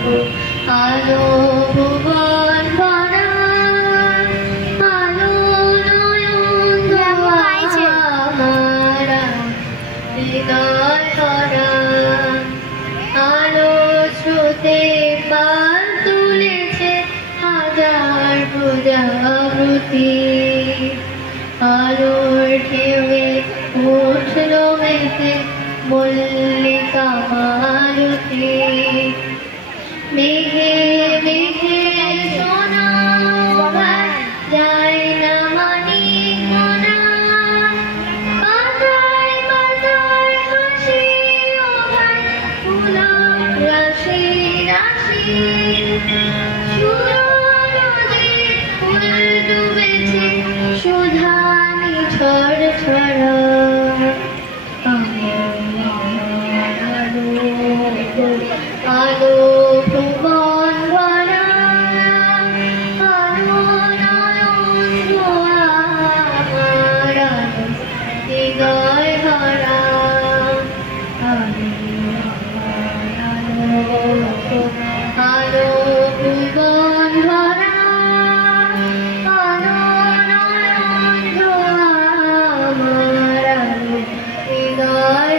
আলো ভুবন ভরা, আলো নয়ন ধোয়া, হৃদয় ভরা, আলো স্রোতে পাল তুলেছে হাজার প্রজাপতি, আলোর ঢেউয়ে উঠল মেতে মল্লিকা মালতী। মেঘে মেঘে সোনা যায় না মানিক মোনা, পাতায় পাতায় হাসি ও গান, ফুলক রাশি রাশি, সুরনদে ফুল ডুবেছে সুধা নিঝর ছড়া। আলো ভুবন ভরা, আলো নয়ন ধোয়া, হৃদয় ভরা, আলো ভুবন ভরা, আলো নয়ন ধোয়া, হৃদয়